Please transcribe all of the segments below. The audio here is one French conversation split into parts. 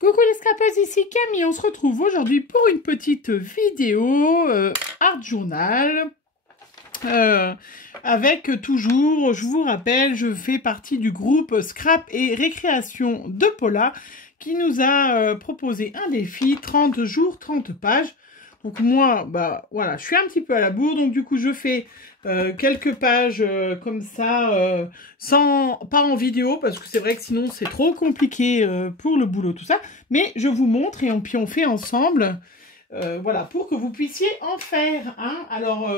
Coucou les scrapeuses, ici Camille, on se retrouve aujourd'hui pour une petite vidéo art journal avec toujours, je vous rappelle, je fais partie du groupe Scrap et Récréation de Paula qui nous a proposé un défi 30 jours, 30 pages. Donc moi, bah voilà, je suis un petit peu à la bourre, donc du coup je fais quelques pages comme ça, pas en vidéo, parce que c'est vrai que sinon c'est trop compliqué pour le boulot, tout ça. Mais je vous montre et puis on fait ensemble, voilà, pour que vous puissiez en faire. Hein. Alors,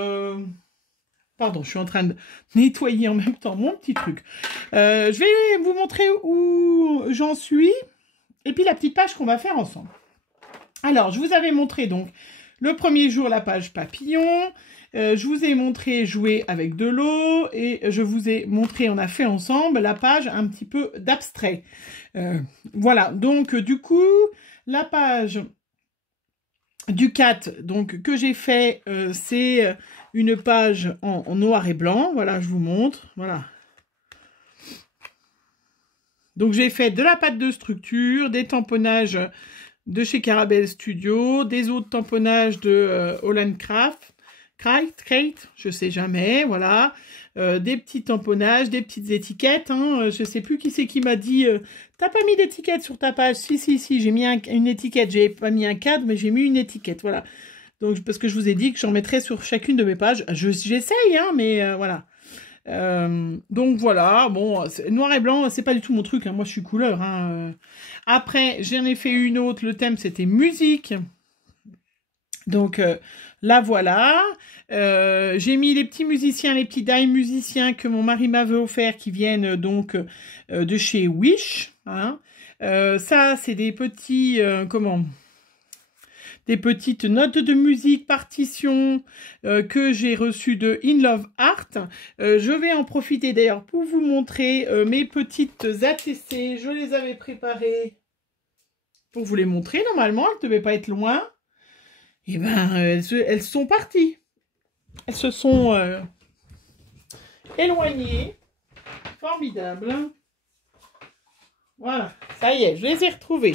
pardon, je suis en train de nettoyer en même temps mon petit truc. Je vais vous montrer où j'en suis, et puis la petite page qu'on va faire ensemble. Alors, je vous avais montré donc le premier jour, la page papillon. Je vous ai montré jouer avec de l'eau. Et je vous ai montré, on a fait ensemble, la page un petit peu d'abstrait. Voilà, donc du coup, la page du 4 donc, que j'ai fait, c'est une page en noir et blanc. Voilà, je vous montre. Voilà. Donc, j'ai fait de la pâte de structure, des tamponnages de chez Caramel Studio, des autres tamponnages de Holland Craft, je sais jamais, voilà, des petits tamponnages, des petites étiquettes, hein, je sais plus qui c'est qui m'a dit, t'as pas mis d'étiquette sur ta page? Si, j'ai mis une étiquette, j'ai pas mis un cadre, mais j'ai mis une étiquette, voilà. Donc, parce que je vous ai dit que j'en mettrais sur chacune de mes pages, j'essaye, hein, mais voilà. Donc voilà, bon, noir et blanc, c'est pas du tout mon truc, hein, moi je suis couleur. Hein. Après, j'en ai fait une autre, le thème c'était musique. Donc là voilà, j'ai mis les petits musiciens, les petits die musiciens que mon mari m'avait offert qui viennent donc de chez Wish. Hein. Ça, c'est des petits, des petites notes de musique, partitions que j'ai reçues de In Love Art. Je vais en profiter d'ailleurs pour vous montrer mes petites ATC. Je les avais préparées pour vous les montrer. Normalement, elles ne devaient pas être loin. Et ben, elles sont parties. Elles se sont éloignées. Formidable. Voilà, ça y est, je les ai retrouvées.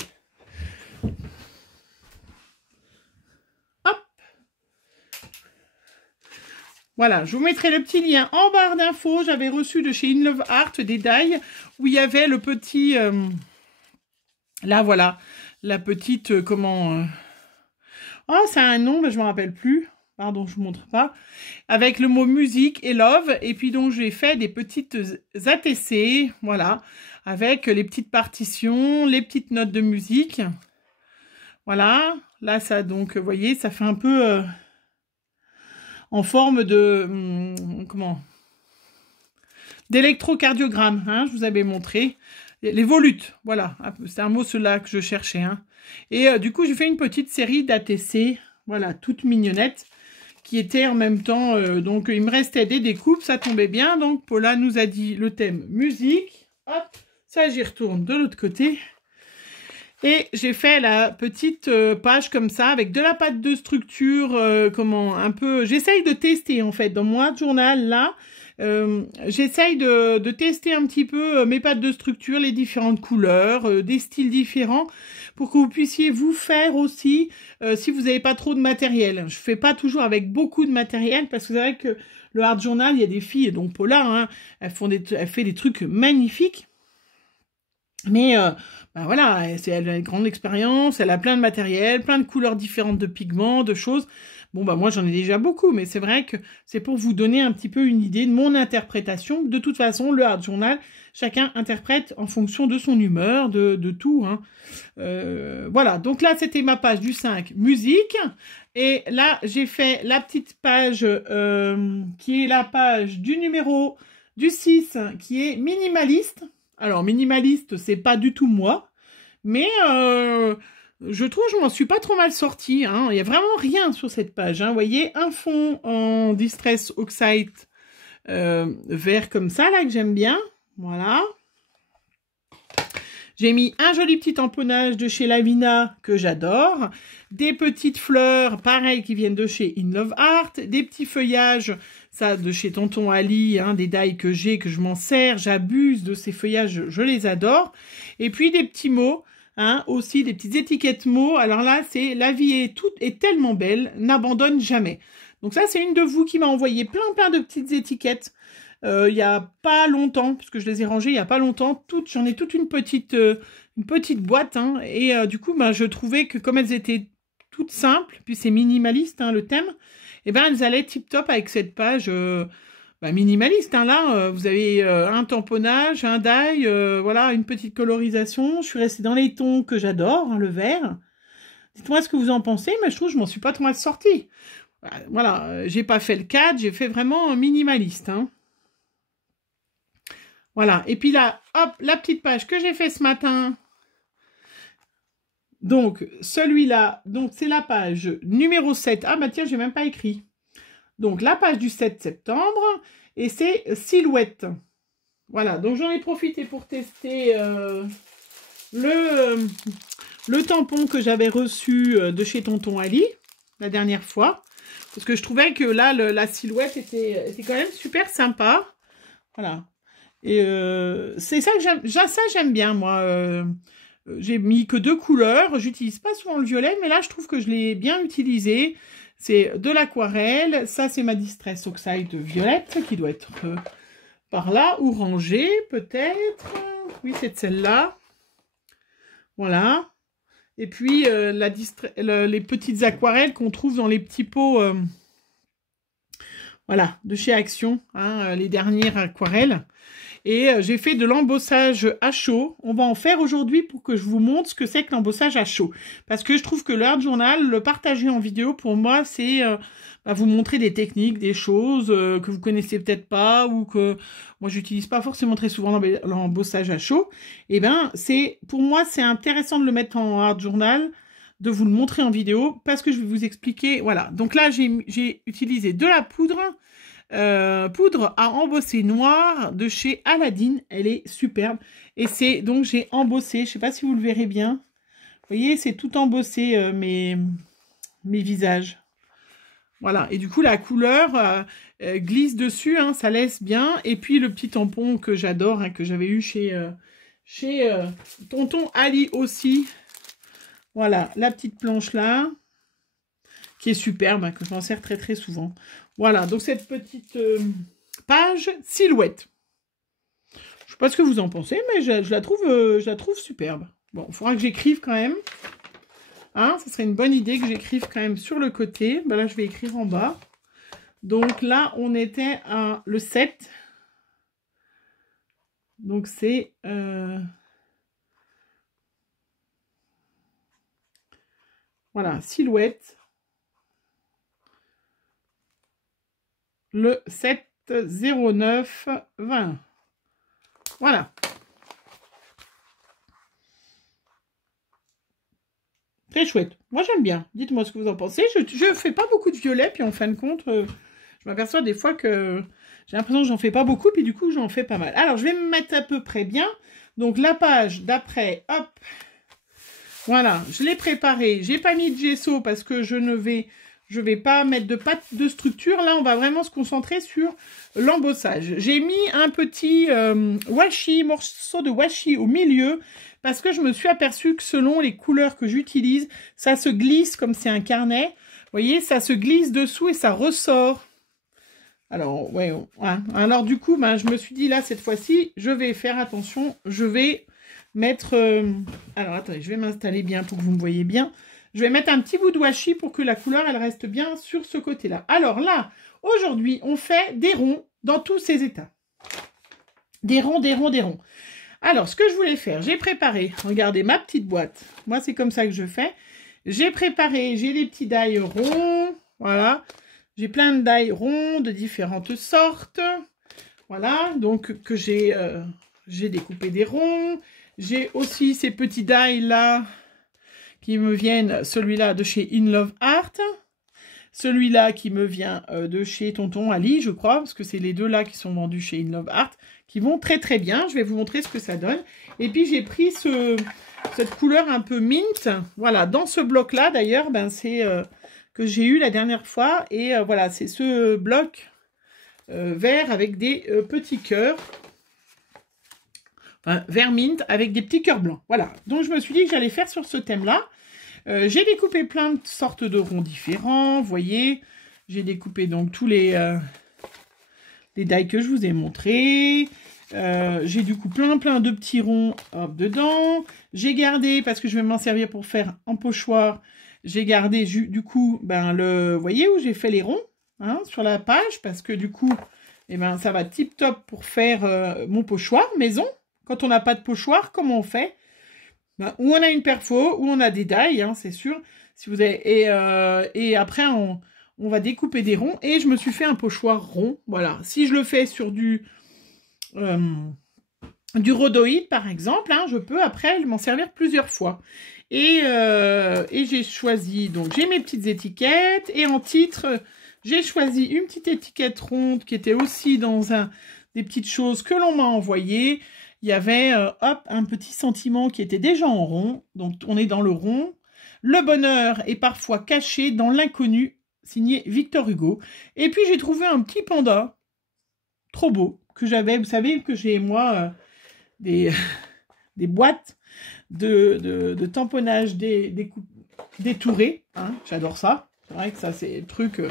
Voilà, je vous mettrai le petit lien en barre d'infos. J'avais reçu de chez In Love Art des die où il y avait le petit... là, voilà. La petite... oh, ça a un nom, mais je ne me rappelle plus. Pardon, je ne vous montre pas. Avec le mot musique et love. Et puis, donc, j'ai fait des petites ATC. Voilà. Avec les petites partitions, les petites notes de musique. Voilà. Là, ça, donc, vous voyez, ça fait un peu... en forme de, d'électrocardiogramme, hein, je vous avais montré. Les volutes, voilà, c'est un mot cela que je cherchais. Hein. Et du coup, j'ai fait une petite série d'ATC, voilà, toute mignonnette, qui était en même temps, donc il me restait des découpes, ça tombait bien. Donc Paula nous a dit le thème musique, hop, ça j'y retourne de l'autre côté. Et j'ai fait la petite page comme ça, avec de la pâte de structure, un peu... J'essaye de tester, en fait, dans mon journal, là, j'essaye de tester un petit peu mes pâtes de structure, les différentes couleurs, des styles différents, pour que vous puissiez vous faire aussi, si vous n'avez pas trop de matériel. Je fais pas toujours avec beaucoup de matériel, parce que c'est vrai que le art journal, il y a des filles, donc Paula, hein, elle fait des trucs magnifiques, mais... ben voilà, elle a une grande expérience, elle a plein de matériel, plein de couleurs différentes de pigments, de choses. Bon, bah moi, j'en ai déjà beaucoup, mais c'est vrai que c'est pour vous donner un petit peu une idée de mon interprétation. De toute façon, le art journal, chacun interprète en fonction de son humeur, de tout. Hein. Voilà, donc là, c'était ma page du 5, musique. Et là, j'ai fait la petite page qui est la page du numéro du 6, qui est minimaliste. Alors, minimaliste, c'est pas du tout moi, mais je trouve que je m'en suis pas trop mal sortie. Hein. Il n'y a vraiment rien sur cette page. Hein. Vous voyez, un fond en Distress Oxide vert comme ça, là, que j'aime bien. Voilà. J'ai mis un joli petit tamponnage de chez Lavina, que j'adore. Des petites fleurs, pareil, qui viennent de chez In Love Art. Des petits feuillages... ça, de chez Tonton Ali, hein, des die que j'ai, que je m'en sers, j'abuse de ces feuillages, je les adore. Et puis des petits mots Hein, aussi des petites étiquettes mots. Alors là, c'est la vie est tellement belle, n'abandonne jamais. Donc ça, c'est une de vous qui m'a envoyé plein de petites étiquettes. Il y a pas longtemps, parce que je les ai rangées il y a pas longtemps. J'en ai toute une petite boîte. Hein, et du coup, je trouvais que comme elles étaient toutes simples, puis c'est minimaliste hein, le thème, et ben elles allaient tip top avec cette page minimaliste. Hein, là, vous avez un tamponnage, un die, voilà, une petite colorisation. Je suis restée dans les tons que j'adore, hein, le vert. Dites-moi ce que vous en pensez, mais je trouve que je m'en suis pas trop mal sortie. Voilà, j'ai pas fait le cadre, j'ai fait vraiment minimaliste. Hein. Voilà, et puis là, hop, la petite page que j'ai fait ce matin. Donc, celui-là, donc c'est la page numéro 7. Ah bah tiens, j'ai même pas écrit. Donc, la page du 7 septembre, et c'est Silhouette. Voilà, donc j'en ai profité pour tester le tampon que j'avais reçu de chez Tonton Ali, la dernière fois. Parce que je trouvais que là, la silhouette était quand même super sympa. Voilà. Et c'est ça que j'aime bien, moi. J'ai mis que 2 couleurs. J'utilise pas souvent le violet, mais là, je trouve que je l'ai bien utilisé. C'est de l'aquarelle. Ça, c'est ma Distress Oxide violette qui doit être par là ou rangée, peut-être. Oui, c'est de celle-là. Voilà. Et puis, les petites aquarelles qu'on trouve dans les petits pots, voilà, de chez Action, hein, les dernières aquarelles. Et j'ai fait de l'embossage à chaud. On va en faire aujourd'hui pour que je vous montre ce que c'est que l'embossage à chaud. Parce que je trouve que l'art journal, le partager en vidéo, pour moi, c'est vous montrer des techniques, des choses que vous connaissez peut-être pas ou que moi, j'utilise pas forcément très souvent l'embossage à chaud. Et ben, pour moi, c'est intéressant de le mettre en art journal, de vous le montrer en vidéo parce que je vais vous expliquer. Voilà. Donc là, j'ai utilisé de la poudre. Poudre à embosser noir de chez Aladdin, elle est superbe et c'est donc j'ai embossé, je sais pas si vous le verrez bien, vous voyez c'est tout embossé mes visages, voilà, et du coup la couleur glisse dessus, hein, ça laisse bien, et puis le petit tampon que j'adore, hein, que j'avais eu chez Tonton Ali aussi, voilà, la petite planche là qui est superbe, hein, que je m'en sers très souvent. Voilà, donc cette petite page silhouette. Je ne sais pas ce que vous en pensez, mais je la trouve superbe. Bon, il faudra que j'écrive quand même. Hein, ça serait une bonne idée que j'écrive quand même sur le côté. Ben là, je vais écrire en bas. Donc là, on était à le 7. Donc c'est... voilà, silhouette. Le 7/09/20. Voilà. Très chouette. Moi, j'aime bien. Dites-moi ce que vous en pensez. Je ne fais pas beaucoup de violet, puis en fin de compte, je m'aperçois des fois que j'ai l'impression que j'en fais pas beaucoup, puis du coup, j'en fais pas mal. Alors, je vais me mettre à peu près bien. Donc, la page d'après, hop. Voilà, je l'ai préparée. J'ai pas mis de gesso parce que je vais pas mettre de pâte de structure. Là, on va vraiment se concentrer sur l'embossage. J'ai mis un petit morceau de washi au milieu parce que je me suis aperçue que selon les couleurs que j'utilise, ça se glisse comme c'est un carnet. Vous voyez, ça se glisse dessous et ça ressort. Alors, ouais, hein. Alors du coup, je me suis dit là, cette fois-ci, je vais faire attention. Je vais mettre... alors, attendez, je vais m'installer bien pour que vous me voyez bien. Je vais mettre un petit bout de washi pour que la couleur, elle reste bien sur ce côté-là. Alors là, aujourd'hui, on fait des ronds dans tous ces états. Des ronds, des ronds, des ronds. Alors, ce que je voulais faire, j'ai préparé, regardez ma petite boîte. Moi, c'est comme ça que je fais. J'ai préparé, j'ai des petits die ronds, voilà. J'ai plein de die ronds de différentes sortes. Voilà, donc que j'ai découpé des ronds. J'ai aussi ces petits die là qui me viennent, celui-là de chez In Love Art, celui-là qui me vient de chez Tonton Ali, je crois, parce que c'est les deux là qui sont vendus chez In Love Art, qui vont très bien. Je vais vous montrer ce que ça donne. Et puis j'ai pris cette couleur un peu mint, voilà, dans ce bloc-là d'ailleurs, c'est que j'ai eu la dernière fois, et voilà, c'est ce bloc vert avec des petits cœurs. vert mint avec des petits cœurs blancs. Voilà, donc je me suis dit que j'allais faire sur ce thème-là. J'ai découpé plein de sortes de ronds différents, vous voyez. J'ai découpé donc tous les die que je vous ai montrés. J'ai du coup plein de petits ronds dedans. J'ai gardé, parce que je vais m'en servir pour faire un pochoir, j'ai gardé du coup, vous voyez où j'ai fait les ronds hein, sur la page, parce que du coup, ça va tip top pour faire mon pochoir maison. Quand on n'a pas de pochoir, comment on fait? Ou on a une perfo, ou on a des die, hein, c'est sûr. Si vous avez, et après, on va découper des ronds. Et je me suis fait un pochoir rond. Voilà. Si je le fais sur du rhodoïde, par exemple, hein, je peux après m'en servir plusieurs fois. Et j'ai choisi, donc j'ai mes petites étiquettes. Et en titre, j'ai choisi une petite étiquette ronde qui était aussi dans des petites choses que l'on m'a envoyées. Il y avait, un petit sentiment qui était déjà en rond. Donc, on est dans le rond. Le bonheur est parfois caché dans l'inconnu, signé Victor Hugo. Et puis, j'ai trouvé un petit panda, trop beau, que j'avais, vous savez que j'ai, moi, des boîtes de tamponnage détouré. Hein, j'adore ça. C'est vrai que ça, c'est le truc,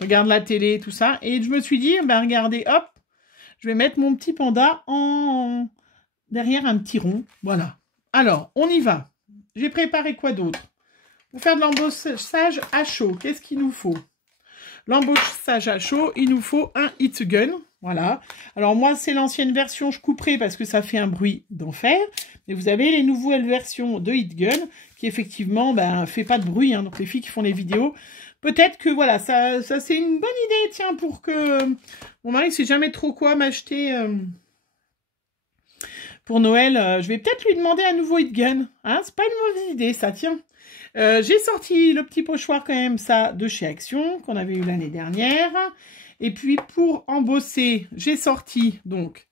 regarde la télé, tout ça. Et je me suis dit, regardez, hop, je vais mettre mon petit panda derrière un petit rond. Voilà. Alors, on y va. J'ai préparé quoi d'autre? Pour faire de l'embossage à chaud, qu'est-ce qu'il nous faut? L'embossage à chaud, il nous faut un heat gun. Voilà. Alors, moi, c'est l'ancienne version. Je couperai parce que ça fait un bruit d'enfer. Mais vous avez les nouvelles versions de heat gun qui, effectivement, fait pas de bruit. Hein. Donc, les filles qui font les vidéos... Peut-être que, voilà, ça c'est une bonne idée, tiens, pour que mon mari ne sait jamais trop quoi m'acheter pour Noël. Je vais peut-être lui demander un nouveau heat gun. Hein, c'est pas une mauvaise idée, ça, tiens. J'ai sorti le petit pochoir, quand même, ça, de chez Action, qu'on avait eu l'année dernière. Et puis, pour embosser, j'ai sorti, donc,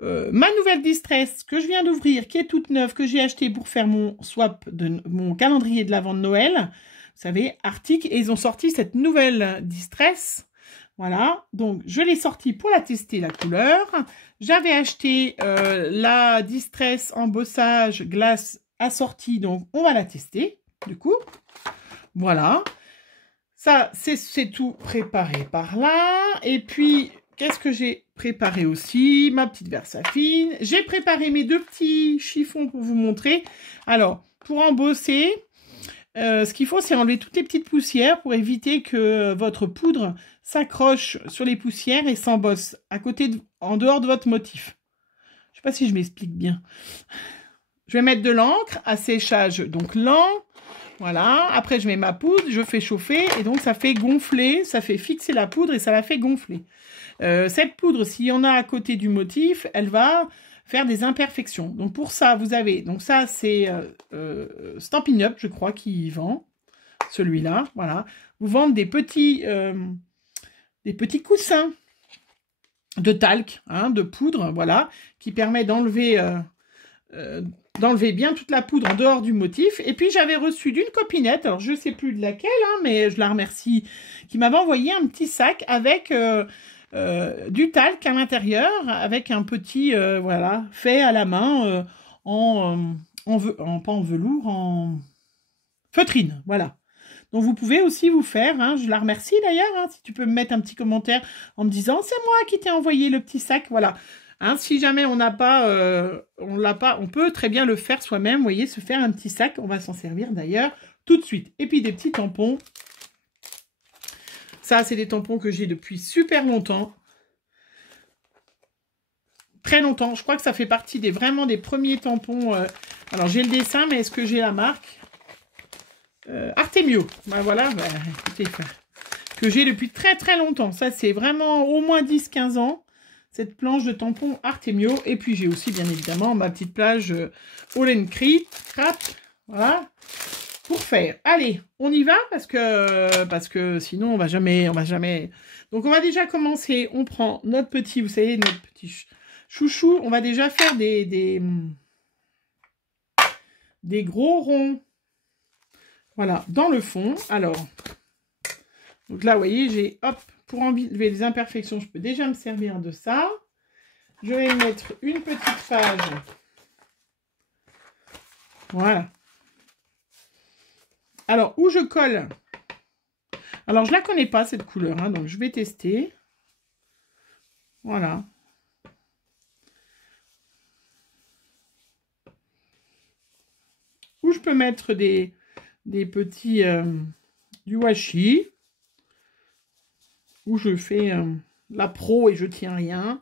ma nouvelle Distress que je viens d'ouvrir, qui est toute neuve, que j'ai achetée pour faire mon swap de mon calendrier de l'Avent de Noël. Vous savez, Arctic, et ils ont sorti cette nouvelle Distress. Voilà, donc je l'ai sortie pour la tester, la couleur. J'avais acheté la Distress embossage glace assortie, donc on va la tester, du coup. Voilà, ça, c'est tout préparé par là. Et puis, qu'est-ce que j'ai préparé aussi? Ma petite Versafine. J'ai préparé mes deux petits chiffons pour vous montrer. Alors, pour embosser... ce qu'il faut, c'est enlever toutes les petites poussières pour éviter que votre poudre s'accroche sur les poussières et s'embosse en dehors de votre motif. Je ne sais pas si je m'explique bien. Je vais mettre de l'encre à séchage, donc lent. Voilà. Après, je mets ma poudre, je fais chauffer et donc ça fait gonfler, ça fait fixer la poudre et ça la fait gonfler. Cette poudre, s'il y en a à côté du motif, elle va... faire des imperfections. Donc pour ça, vous avez, donc ça c'est Stampin' Up, je crois, qui vend celui-là. Voilà, vous vendez des petits coussins de talc, hein, de poudre, voilà, qui permet d'enlever bien toute la poudre en dehors du motif. Et puis j'avais reçu d'une copinette, alors je sais plus de laquelle, hein, mais je la remercie, qui m'avait envoyé un petit sac avec du talc à l'intérieur, avec un petit, voilà, fait à la main, pas en velours, en feutrine, voilà. Donc vous pouvez aussi vous faire, hein, je la remercie d'ailleurs, hein, si tu peux me mettre un petit commentaire en me disant « c'est moi qui t'ai envoyé le petit sac », voilà. Hein, si jamais on n'a pas, on peut très bien le faire soi-même, vous voyez, se faire un petit sac, on va s'en servir d'ailleurs tout de suite. Et puis des petits tampons. Ça, c'est des tampons que j'ai depuis super longtemps. Très longtemps. Je crois que ça fait partie vraiment des premiers tampons. Alors, j'ai le dessin, mais est-ce que j'ai la marque? Artemio. Voilà, écoutez, que j'ai depuis très très longtemps. Ça, c'est vraiment au moins 10-15 ans. Cette planche de tampons Artemio. Et puis, j'ai aussi, bien évidemment, ma petite plage All Crap. Voilà. Pour faire. Allez, on y va parce que sinon on va jamais. Donc on va déjà commencer. On prend notre petit, vous savez, notre petit chouchou. On va déjà faire des gros ronds. Voilà, dans le fond. Alors, donc là, vous voyez, j'ai hop pour enlever les imperfections. Je peux déjà me servir de ça. Je vais mettre une petite page. Voilà. Alors, où je colle? Alors, je ne la connais pas, cette couleur, hein, donc je vais tester. Voilà. Où je peux mettre des petits... du washi. Où je fais la pro et je tiens rien.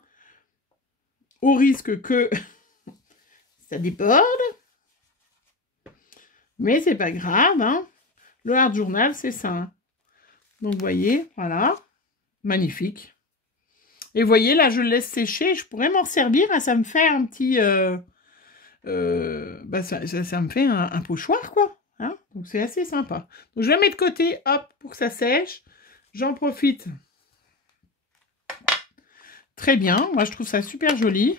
Au risque que ça déborde. Mais c'est pas grave, hein. Le Art Journal, c'est ça. Hein. Donc, vous voyez, voilà. Magnifique. Et vous voyez, là, je le laisse sécher. Je pourrais m'en servir. Hein, ça me fait un petit... bah, ça me fait un pochoir, quoi. Hein. Donc, c'est assez sympa. Donc, je la mets de côté, hop, pour que ça sèche. J'en profite. Très bien. Moi, je trouve ça super joli.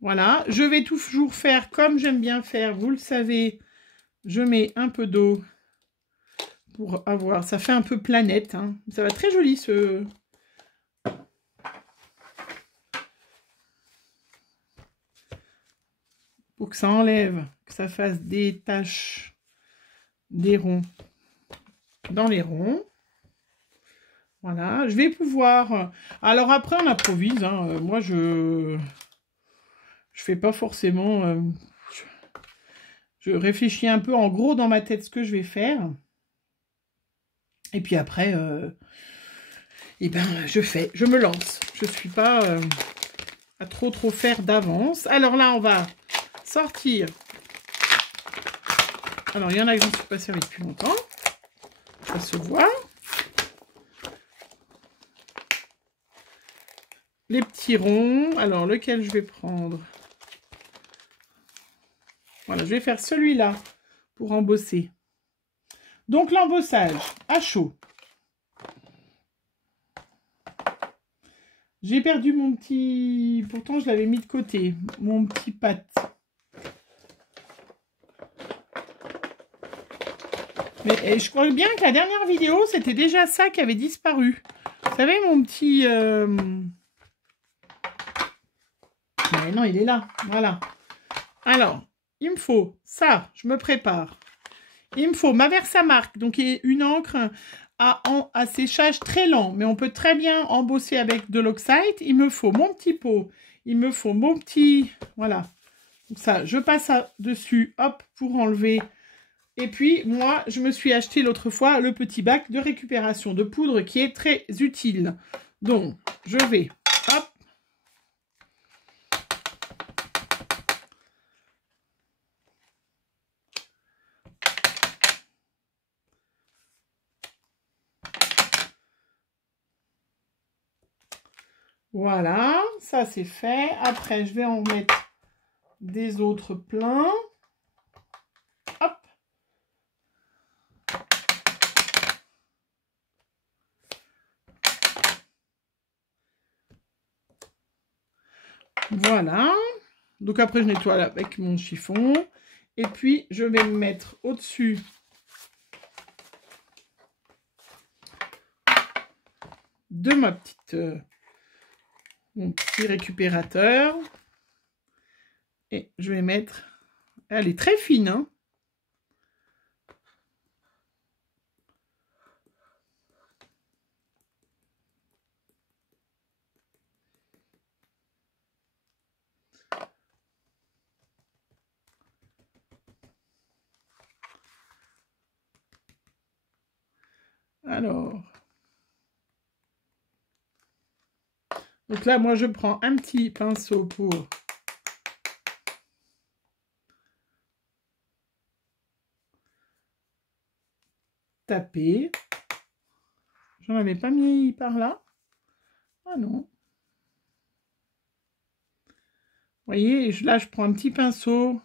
Voilà. Je vais toujours faire comme j'aime bien faire. Vous le savez, je mets un peu d'eau pour avoir... Ça fait un peu planète. Hein. Ça va très joli, ce... Pour que ça enlève, que ça fasse des taches, des ronds dans les ronds. Voilà, je vais pouvoir... Alors après, on improvise. Hein. Moi, je fais pas forcément... Je réfléchis un peu en gros dans ma tête ce que je vais faire. Et puis après, eh ben, je me lance. Je ne suis pas à trop faire d'avance. Alors là, on va sortir. Alors, il y en a que je ne suis pas servi depuis longtemps. Ça se voit. Les petits ronds. Alors, lequel je vais prendre? Voilà, je vais faire celui-là pour embosser. Donc, l'embossage à chaud. J'ai perdu mon petit... Pourtant, je l'avais mis de côté. Mon petit pâte. Mais je crois bien que la dernière vidéo, c'était déjà ça qui avait disparu. Vous savez, mon petit... Mais non, il est là. Voilà. Alors, il me faut ça. Je me prépare. Il me faut ma Versamark. Donc, une encre à séchage très lent. Mais on peut très bien embosser avec de l'oxyde. Il me faut mon petit pot. Il me faut mon petit... Voilà. Donc ça, je passe dessus. Hop, pour enlever... Et puis, moi, je me suis acheté l'autre fois le petit bac de récupération de poudre qui est très utile. Donc, je vais, hop. Voilà, ça c'est fait. Après, je vais en mettre des autres pleins. Hop. Voilà. Donc après, je nettoie avec mon chiffon. Et puis, je vais me mettre au-dessus de ma petite... mon petit récupérateur. Et je vais mettre... Elle est très fine, hein. Alors, donc là, moi, je prends un petit pinceau pour taper. J'en avais pas mis par là. Ah non. Vous voyez, là, je prends un petit pinceau.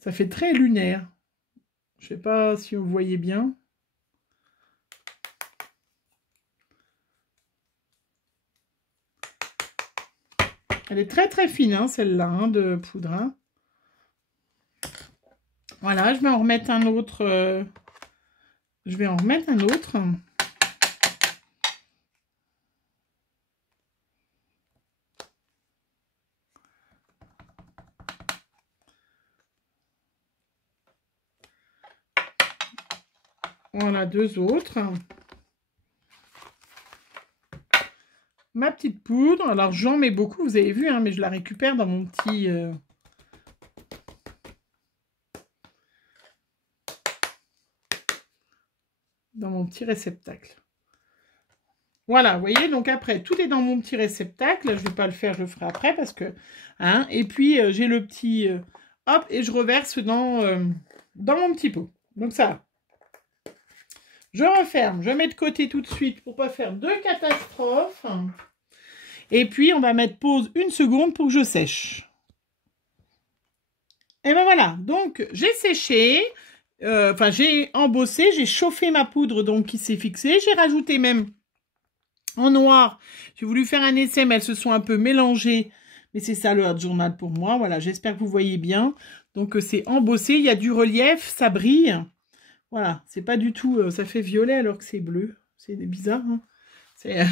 Ça fait très lunaire. Je ne sais pas si vous voyez bien. Elle est très très fine, hein, celle-là, hein, de poudre. Hein. Voilà, je vais en remettre un autre. Je vais en remettre un autre. Voilà, deux autres. Ma petite poudre. Alors, j'en mets beaucoup, vous avez vu, hein, mais je la récupère dans mon petit... dans mon petit réceptacle. Voilà, vous voyez, donc après, tout est dans mon petit réceptacle. Je ne vais pas le faire, je le ferai après parce que... Hein, et puis, j'ai le petit... hop, et je reverse dans mon petit pot. Donc ça, je referme, je mets de côté tout de suite pour ne pas faire de catastrophe. Et puis, on va mettre pause 1 seconde pour que je sèche. Et ben voilà, donc j'ai séché, enfin j'ai embossé, j'ai chauffé ma poudre donc qui s'est fixée. J'ai rajouté même en noir, j'ai voulu faire un essai mais elles se sont un peu mélangées. Mais c'est ça le Art Journal pour moi, voilà, j'espère que vous voyez bien. Donc c'est embossé, il y a du relief, ça brille. Voilà, c'est pas du tout, ça fait violet alors que c'est bleu. C'est bizarre, hein. C'est...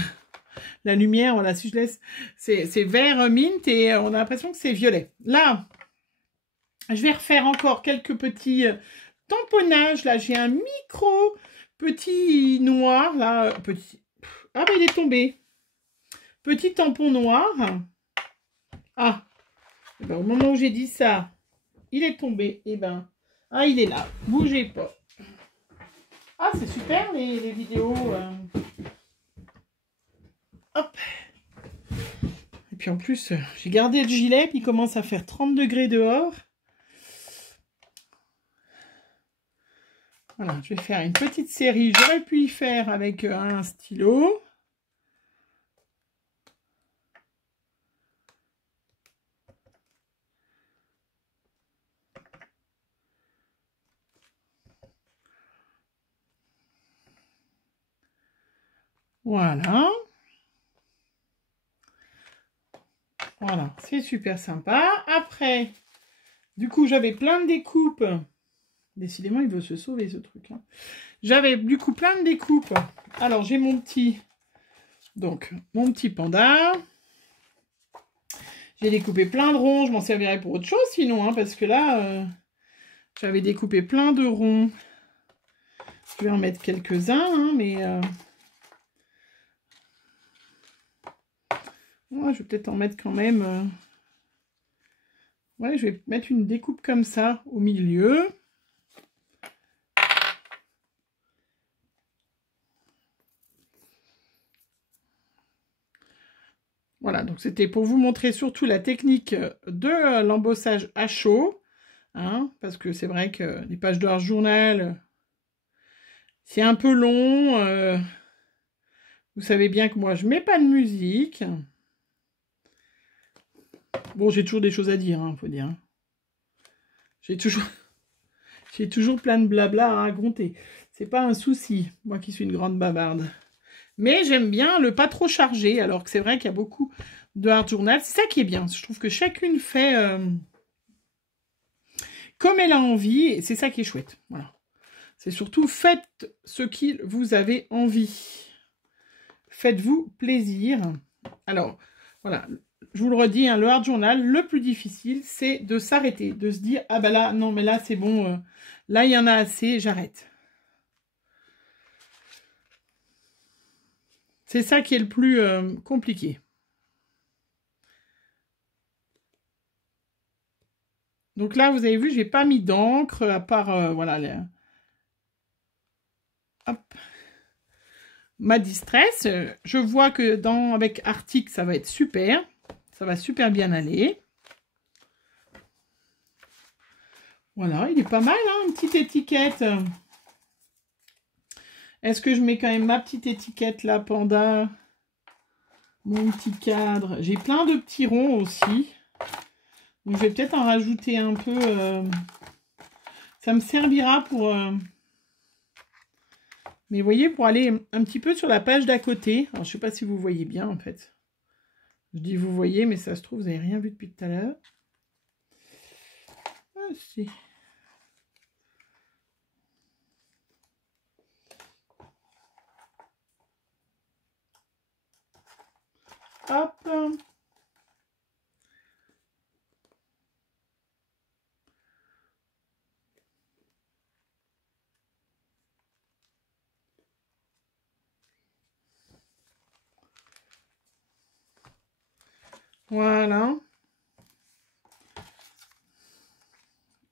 la lumière, voilà, si je laisse, c'est vert mint et on a l'impression que c'est violet. Là, je vais refaire encore quelques petits tamponnages. Là, j'ai un micro petit noir, là, petit... Ah, ben, il est tombé. Petit tampon noir. Ah, et ben, au moment où j'ai dit ça, il est tombé. Et ben, ah, il est là. Bougez pas. Ah, c'est super, les vidéos. Hop. Et puis en plus, j'ai gardé le gilet, puis il commence à faire 30 degrés dehors. Voilà, je vais faire une petite série. J'aurais pu y faire avec un stylo. Voilà. Voilà, c'est super sympa. Après, du coup, j'avais plein de découpes. Décidément, il veut se sauver, ce truc. Hein. J'avais, du coup, plein de découpes. Alors, j'ai mon petit... Donc, mon petit panda. J'ai découpé plein de ronds. Je m'en servirai pour autre chose, sinon. Hein, parce que là, j'avais découpé plein de ronds. Je vais en mettre quelques-uns, hein, mais... Ouais, je vais peut-être en mettre quand même... Ouais, je vais mettre une découpe comme ça au milieu. Voilà, donc c'était pour vous montrer surtout la technique de l'embossage à chaud. Hein, parce que c'est vrai que les pages de Art Journal, c'est un peu long. Vous savez bien que moi, je mets pas de musique. Bon, j'ai toujours des choses à dire, hein, faut dire. J'ai toujours plein de blabla à raconter. C'est pas un souci, moi qui suis une grande bavarde. Mais j'aime bien le pas trop chargé, alors que c'est vrai qu'il y a beaucoup de Art Journal. C'est ça qui est bien. Je trouve que chacune fait comme elle a envie, et c'est ça qui est chouette. Voilà. C'est surtout faites ce qu'il vous avez envie. Faites-vous plaisir. Alors, voilà. Je vous le redis, hein, le Art Journal, le plus difficile, c'est de s'arrêter, de se dire, ah ben là, non, mais là, c'est bon, là, il y en a assez, j'arrête. C'est ça qui est le plus compliqué. Donc là, vous avez vu, je n'ai pas mis d'encre, à part, voilà, hop. Ma distress. Je vois que avec Arctic, ça va être super. Ça va super bien aller. Voilà, il est pas mal, hein, une petite étiquette. Est-ce que je mets quand même ma petite étiquette là, panda? Mon petit cadre. J'ai plein de petits ronds aussi. Donc je vais peut-être en rajouter un peu. Ça me servira pour... Mais vous voyez, pour aller un petit peu sur la page d'à côté. Alors je ne sais pas si vous voyez bien en fait. Je dis vous voyez, mais ça se trouve, vous n'avez rien vu depuis tout à l'heure. Ah si. Hop. Voilà.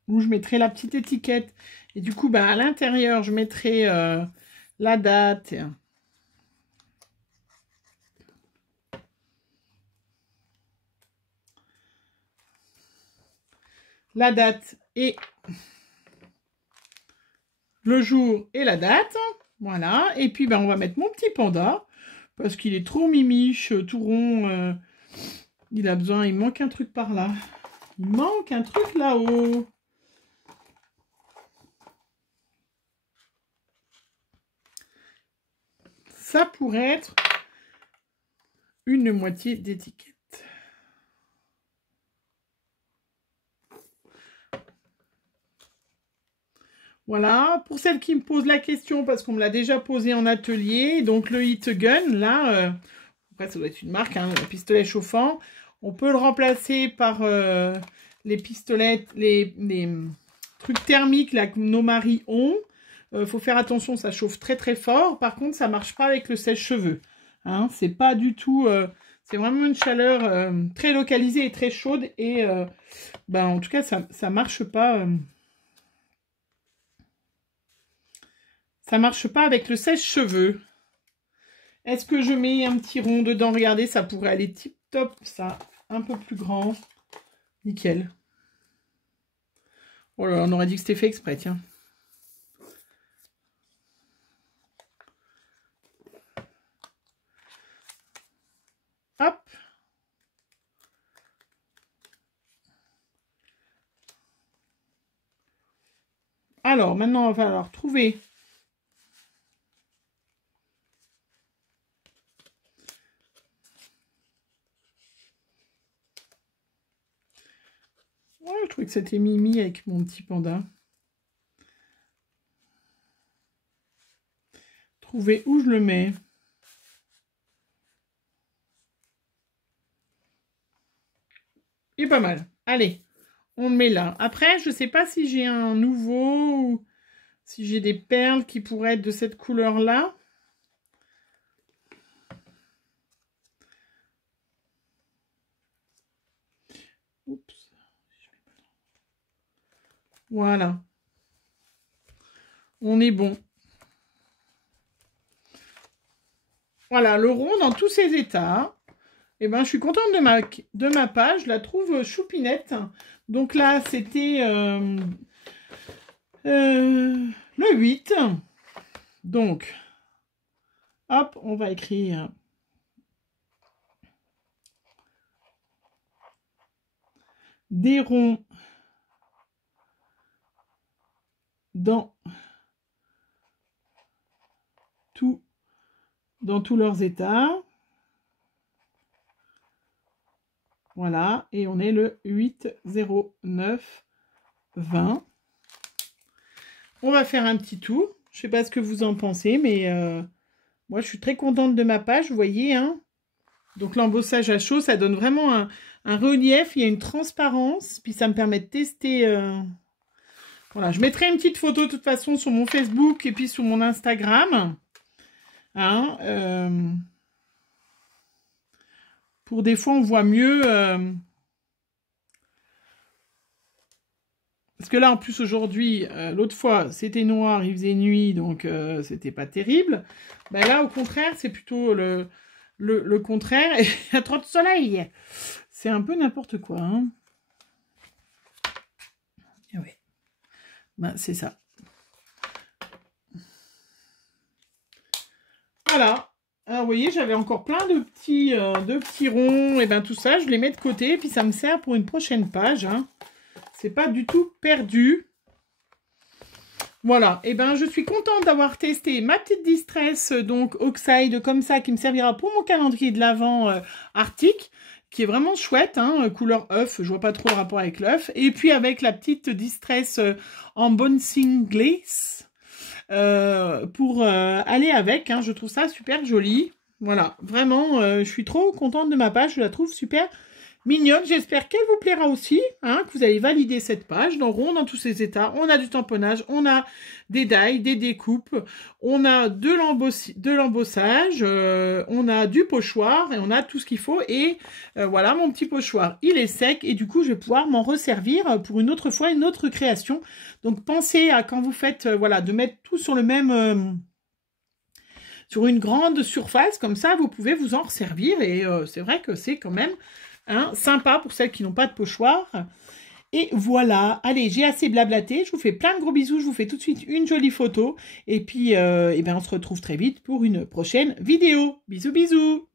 Où je mettrai la petite étiquette. Et du coup, bah, à l'intérieur, je mettrai la date. La date et le jour et la date. Voilà. Et puis, bah, on va mettre mon petit panda. Parce qu'il est trop mimiche, tout rond. Il a besoin, il manque un truc par là. Il manque un truc là-haut. Ça pourrait être une moitié d'étiquette. Voilà, pour celles qui me posent la question, parce qu'on me l'a déjà posé en atelier, donc le Heat Gun, là, après ça doit être une marque, hein, un pistolet chauffant, on peut le remplacer par les pistolets, les trucs thermiques là, que nos maris ont. Faut faire attention, ça chauffe très très fort, par contre ça marche pas avec le sèche-cheveux. Hein, c'est pas du tout... c'est vraiment une chaleur très localisée et très chaude, et ben, en tout cas ça marche pas... ça marche pas avec le sèche-cheveux. Est-ce que je mets un petit rond dedans? Regardez, ça pourrait aller tip top, ça. Un peu plus grand. Nickel. Oh là là, on aurait dit que c'était fait exprès, tiens. Hop. Alors, maintenant, on va falloir trouver... Ouais, je trouvais que c'était mimi avec mon petit panda. Trouver où je le mets. Il est pas mal. Allez, on le met là. Après, je ne sais pas si j'ai un nouveau ou si j'ai des perles qui pourraient être de cette couleur-là. Oups. Voilà. On est bon. Voilà, le rond dans tous ses états. Et ben, je suis contente de ma page. Je la trouve choupinette. Donc là, c'était le 8. Donc, hop, on va écrire des ronds dans tous leurs états. Voilà, et on est le 8-09-20. On va faire un petit tour. Je ne sais pas ce que vous en pensez, mais moi, je suis très contente de ma page, vous voyez. Hein, donc, l'embossage à chaud, ça donne vraiment un relief. Il y a une transparence, puis ça me permet de tester... Voilà, je mettrai une petite photo de toute façon sur mon Facebook et puis sur mon Instagram. Hein, pour des fois, on voit mieux... parce que là, en plus, aujourd'hui, l'autre fois, c'était noir, il faisait nuit, donc c'était pas terrible. Ben là, au contraire, c'est plutôt le contraire. Et il y a trop de soleil. C'est un peu n'importe quoi. Hein. Et ouais. Ben, c'est ça. Voilà. Alors, vous voyez, j'avais encore plein de petits ronds. Et ben tout ça, je les mets de côté. Et puis, ça me sert pour une prochaine page. Hein. C'est pas du tout perdu. Voilà. Et ben, je suis contente d'avoir testé ma petite Distress, donc Oxide, comme ça, qui me servira pour mon calendrier de l'Avent Arctique, qui est vraiment chouette, hein, couleur œuf. Je vois pas trop le rapport avec l'œuf. Et puis, avec la petite Distress en Bouncing Glace. Pour aller avec, hein, je trouve ça super joli. Voilà, vraiment, je suis trop contente de ma page, je la trouve super mignonne. J'espère qu'elle vous plaira aussi, hein, que vous allez valider cette page. Dans Rond dans tous ses états, on a du tamponnage, on a des die, des découpes, on a de l'embossage, on a du pochoir et on a tout ce qu'il faut. Et voilà, mon petit pochoir, il est sec et du coup, je vais pouvoir m'en resservir pour une autre fois, une autre création. Donc, pensez à quand vous faites, voilà, de mettre tout sur le même... sur une grande surface, comme ça, vous pouvez vous en resservir. Et c'est vrai que c'est quand même sympa pour celles qui n'ont pas de pochoir. Et voilà, allez, j'ai assez blablaté. Je vous fais plein de gros bisous. Je vous fais tout de suite une jolie photo. Et puis, on se retrouve très vite pour une prochaine vidéo. Bisous, bisous.